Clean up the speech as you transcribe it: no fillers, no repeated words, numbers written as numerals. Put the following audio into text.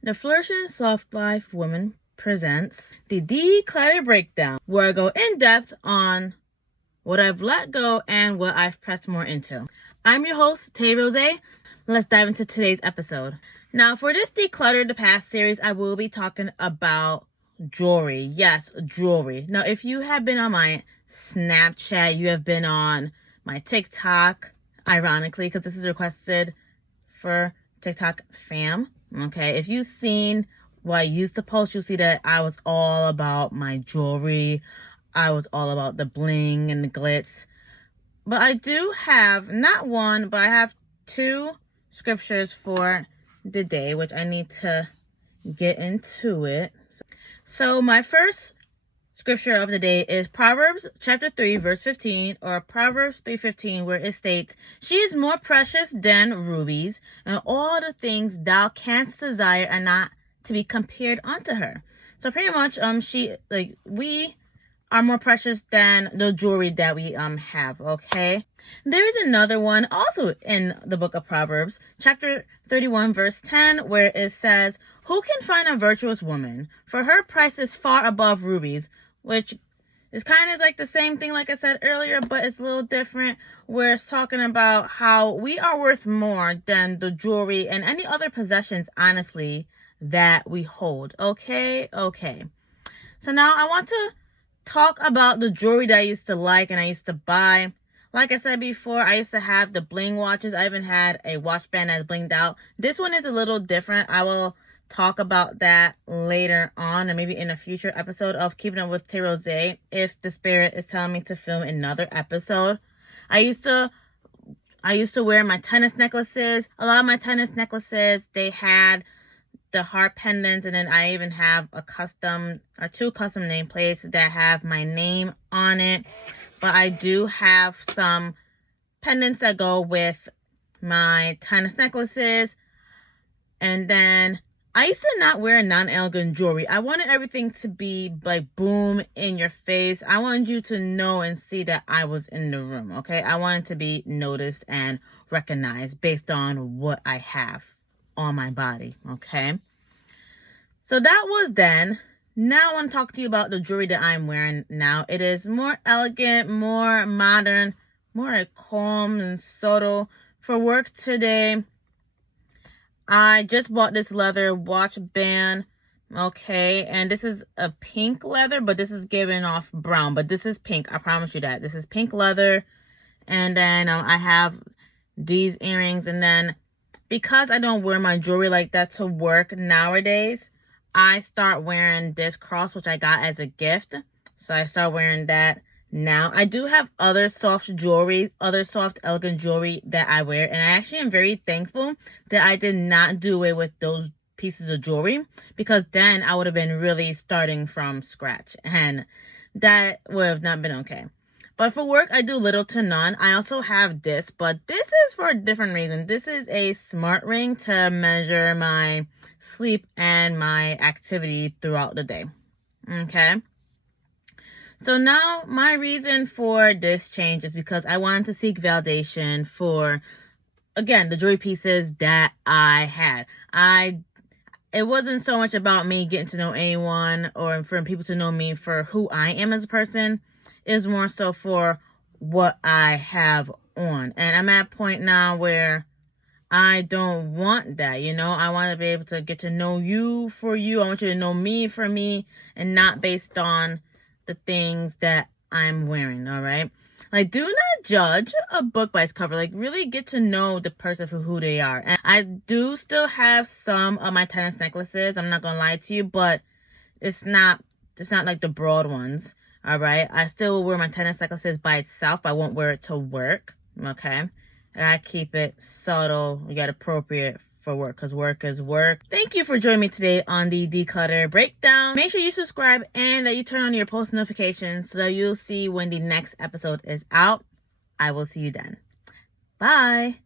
The Flourishing Soft Life Woman presents the Declutter Breakdown, where I go in depth on what I've let go and what I've pressed more into. I'm your host, Tay Rose. Let's dive into today's episode. Now, for this Declutter the Past series, I will be talking about jewelry. Yes, jewelry. Now, if you have been on my Snapchat, you have been on my TikTok, ironically, because this is requested for TikTok fam. Okay, if you've seen what I used to post, you'll see that I was all about my jewelry. I was all about the bling and the glitz. But I do have, not one, but I have two scriptures for the day, which I need to get into it. So my first scripture of the day is Proverbs chapter 3, verse 15, or Proverbs 3:15, where it states, "She is more precious than rubies, and all the things thou canst desire are not to be compared unto her." So pretty much, we are more precious than the jewelry that we have. Okay, there is another one also in the book of Proverbs, chapter 31, verse 10, where it says, "Who can find a virtuous woman? For her price is far above rubies," which is kind of like the same thing like I said earlier, but it's a little different, where it's talking about how we are worth more than the jewelry and any other possessions, honestly, that we hold. Okay. So now I want to talk about the jewelry that I used to like and I used to buy. Like I said before, I used to have the bling watches. I even had a watch band that's blinged out. This one is a little different. I will talk about that later on, or maybe in a future episode of Keeping Up with Tay Rose, if the spirit is telling me to film another episode. I used to wear my tennis necklaces. A lot of my tennis necklaces, they had the heart pendants, and then I even have two custom nameplates that have my name on it. But I do have some pendants that go with my tennis necklaces. And then I used to not wear non-elegant jewelry. I wanted everything to be like boom in your face. I wanted you to know and see that I was in the room, okay? I wanted to be noticed and recognized based on what I have on my body, okay? So that was then. Now I want to talk to you about the jewelry that I'm wearing now. It is more elegant, more modern, more calm and subtle. For work today, I just bought this leather watch band, okay, and this is a pink leather, but this is giving off brown, but this is pink. I promise you that. This is pink leather, and then I have these earrings, and then because I don't wear my jewelry like that to work nowadays, I start wearing this cross, which I got as a gift, so I start wearing that now. I do have other soft elegant jewelry that I wear, and I actually am very thankful that I did not do away with those pieces of jewelry, because then I would have been really starting from scratch, and that would have not been okay. But for work, I do little to none. I also have this, but this is for a different reason. This is a smart ring to measure my sleep and my activity throughout the day. Okay. So now my reason for this change is because I wanted to seek validation for, again, the jewelry pieces that I had. It wasn't so much about me getting to know anyone or for people to know me for who I am as a person. It's more so for what I have on. And I'm at a point now where I don't want that, I want to be able to get to know you for you. I want you to know me for me, and not based on the things that I'm wearing, all right? Like, do not judge a book by its cover. Like, really get to know the person for who they are. And I do still have some of my tennis necklaces. I'm not going to lie to you, but it's not like the broad ones, all right? I still wear my tennis necklaces by itself, but I won't wear it to work, okay? And I keep it subtle, yet appropriate for work, because work is work. Thank you for joining me today on the Declutter Breakdown. Make sure you subscribe and that you turn on your post notifications so that you'll see when the next episode is out. I will see you then. Bye.